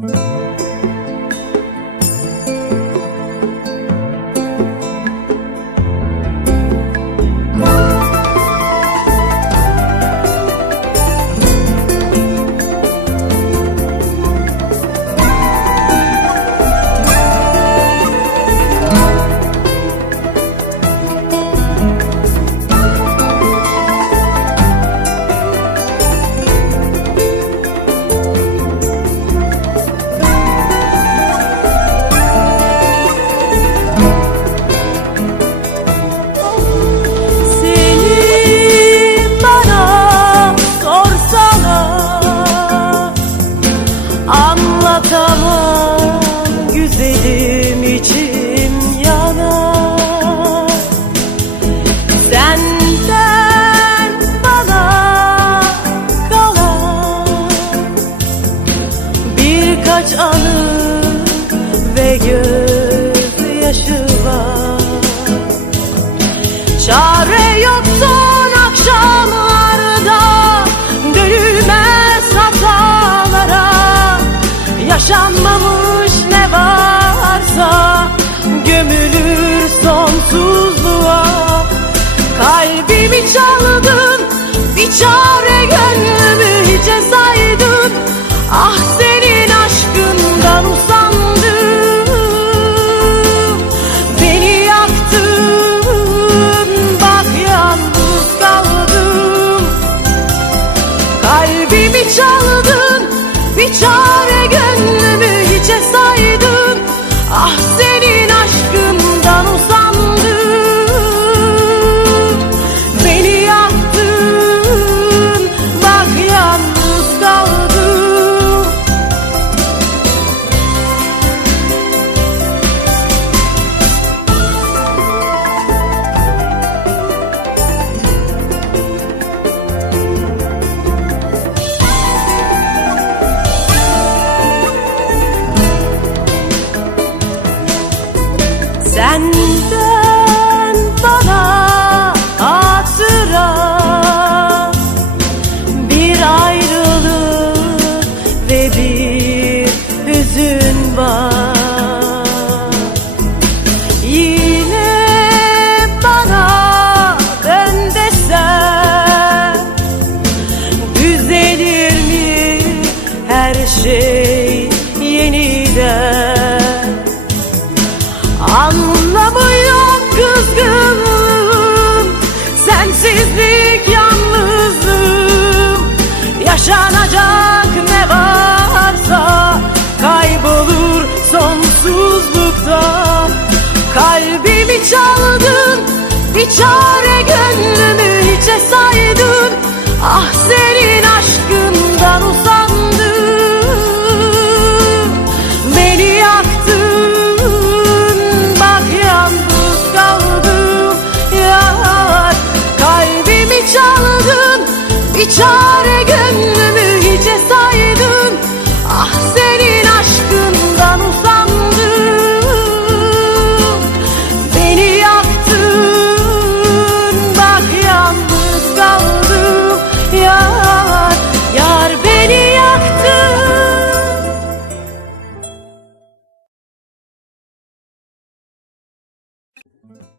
Mm-hmm. Birkaç anı ve gözyaşı var. Çare yok son akşamlarda Dönülmez hatalara. Yaşanmamış ne varsa Gömülür sonsuzluğa. Kalbimi çaldın Bir çare gönlümü 淡淡 Sensizlik yalnızlığım Yaşanacak ne varsa Kaybolur sonsuzlukta. Kalbimi çaldın Bir çare Ch